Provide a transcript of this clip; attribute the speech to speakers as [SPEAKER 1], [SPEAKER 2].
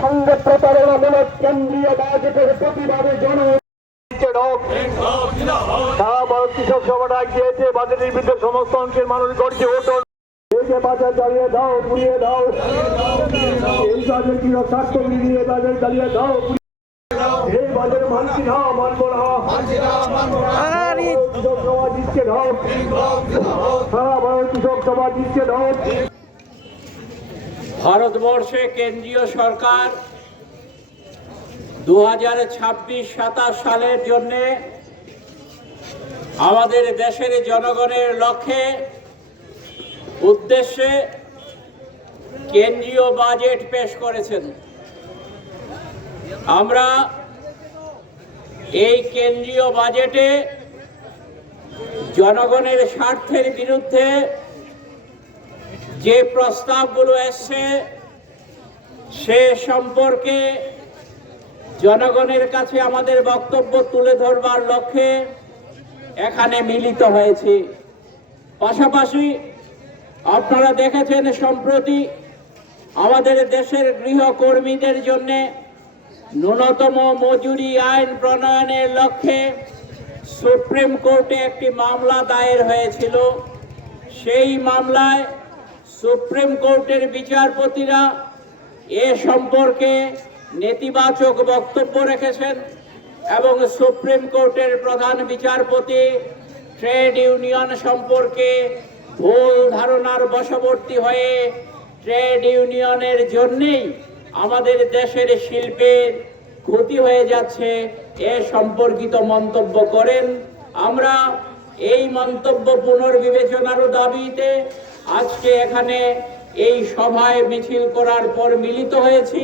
[SPEAKER 1] সঙ্গে প্রতারণামূলক কেন্দ্রীয় বাজেটের প্রতিবাদে জন কৃষক সভা ডাক দিয়েছে বাজেটের বিরুদ্ধে সমস্ত অংশের মানুষ গড়ছে ওঠন একে বাজার জ্বালিয়ে দাও পুড়িয়ে দাও। এই বাজার কৃষক স্বার্থ নিয়ে বাজার জ্বালিয়ে দাও এই বাজারে মানছি না মানবো না। কৃষক সভা জিতছে না। সারা ভারত কৃষক সভা জিতছে না।
[SPEAKER 2] ভারতবর্ষে কেন্দ্রীয় সরকার দু হাজার ছাব্বিশ সাতাশ সালের জন্য আমাদের দেশের জনগণের লক্ষ্যে উদ্দেশ্যে কেন্দ্রীয় বাজেট পেশ করেছেন। আমরা এই কেন্দ্রীয় বাজেটে জনগণের স্বার্থের বিরুদ্ধে যে প্রস্তাবগুলো এসছে, সে সম্পর্কে জনগণের কাছে আমাদের বক্তব্য তুলে ধরবার লক্ষ্যে এখানে মিলিত হয়েছে। পাশাপাশি আপনারা দেখেছেন, সম্প্রতি আমাদের দেশের গৃহকর্মীদের জন্য ন্যূনতম মজুরি আইন প্রণয়নের লক্ষ্যে সুপ্রিম কোর্টে একটি মামলা দায়ের হয়েছিল। সেই মামলায় সুপ্রিম কোর্টের বিচারপতিরা এ সম্পর্কে নেতিবাচক বক্তব্য রেখেছেন এবং সুপ্রিম কোর্টের প্রধান বিচারপতি ট্রেড ইউনিয়ন সম্পর্কে ভুল ধারণার বশবর্তী হয়ে ট্রেড ইউনিয়নের জন্যেই আমাদের দেশের শিল্পের ক্ষতি হয়ে যাচ্ছে এ সম্পর্কিত মন্তব্য করেন। আমরা এই মন্তব্য পুনর্বিবেচনার দাবিতে আজকে এখানে এই সভায় মিছিল করার পর মিলিত হয়েছি।